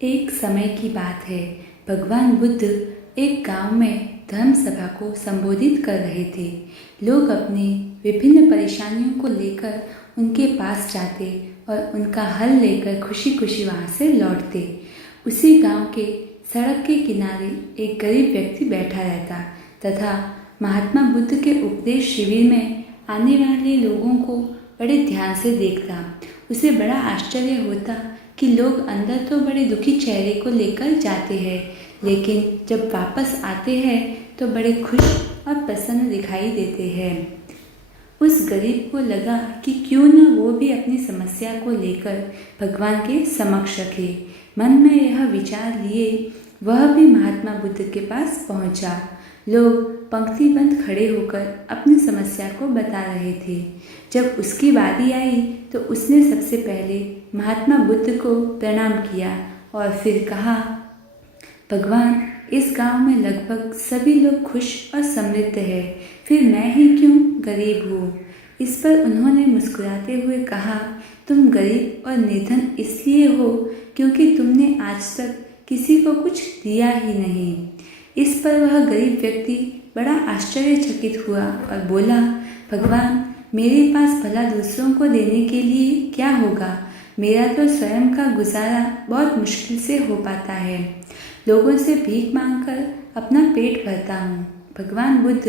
एक समय की बात है। भगवान बुद्ध एक गांव में धर्म सभा को संबोधित कर रहे थे। लोग अपनी विभिन्न परेशानियों को लेकर उनके पास जाते और उनका हल लेकर खुशी खुशी वहां से लौटते। उसी गांव के सड़क के किनारे एक गरीब व्यक्ति बैठा रहता तथा महात्मा बुद्ध के उपदेश शिविर में आने वाले लोगों को बड़े ध्यान से देखता। उसे बड़ा आश्चर्य होता कि लोग अंदर तो बड़े दुखी चेहरे को लेकर जाते हैं, लेकिन जब वापस आते हैं तो बड़े खुश और प्रसन्न दिखाई देते हैं। उस गरीब को लगा कि क्यों न वो भी अपनी समस्या को लेकर भगवान के समक्ष रखे। मन में यह विचार लिए वह भी महात्मा बुद्ध के पास पहुंचा। लोग पंक्तिबद्ध खड़े होकर अपनी समस्या को बता रहे थे। जब उसकी बारी आई तो उसने सबसे पहले महात्मा बुद्ध को प्रणाम किया और फिर कहा, भगवान, इस गांव में लगभग सभी लोग खुश और समृद्ध हैं, फिर मैं ही क्यों गरीब हूँ। इस पर उन्होंने मुस्कुराते हुए कहा, तुम गरीब और निर्धन इसलिए हो क्योंकि तुमने आज तक किसी को कुछ दिया ही नहीं। इस पर वह गरीब व्यक्ति बड़ा आश्चर्यचकित हुआ और बोला, भगवान, मेरे पास भला दूसरों को देने के लिए क्या होगा। मेरा तो स्वयं का गुजारा बहुत मुश्किल से हो पाता है। लोगों से भीख मांगकर अपना पेट भरता हूँ। भगवान बुद्ध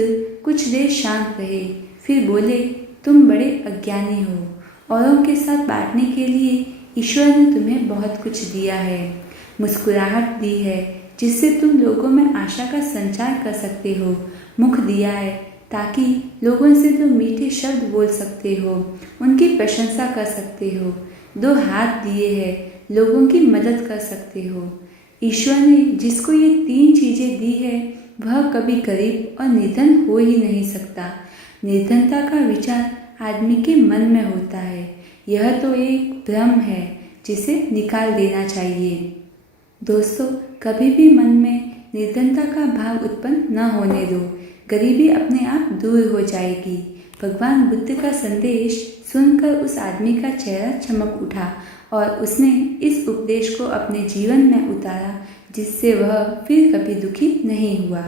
कुछ देर शांत रहे, फिर बोले, तुम बड़े अज्ञानी हो। औरों के साथ बांटने के लिए ईश्वर ने तुम्हें बहुत कुछ दिया है, मुस्कुराहट दी है जिससे तुम लोगों में आशा का संचार कर सकते हो, मुख दिया है ताकि लोगों से तुम मीठे शब्द बोल सकते हो, उनकी प्रशंसा कर सकते हो, दो हाथ दिए हैं, लोगों की मदद कर सकते हो। ईश्वर ने जिसको ये तीन चीज़ें दी है वह कभी गरीब और निर्धन हो ही नहीं सकता। निर्धनता का विचार आदमी के मन में होता है। यह तो एक भ्रम है जिसे निकाल देना चाहिए। दोस्तों, कभी भी मन में निर्धनता का भाव उत्पन्न न होने दो। गरीबी अपने आप दूर हो जाएगी। भगवान बुद्ध का संदेश सुनकर उस आदमी का चेहरा चमक उठा और उसने इस उपदेश को अपने जीवन में उतारा, जिससे वह फिर कभी दुखी नहीं हुआ।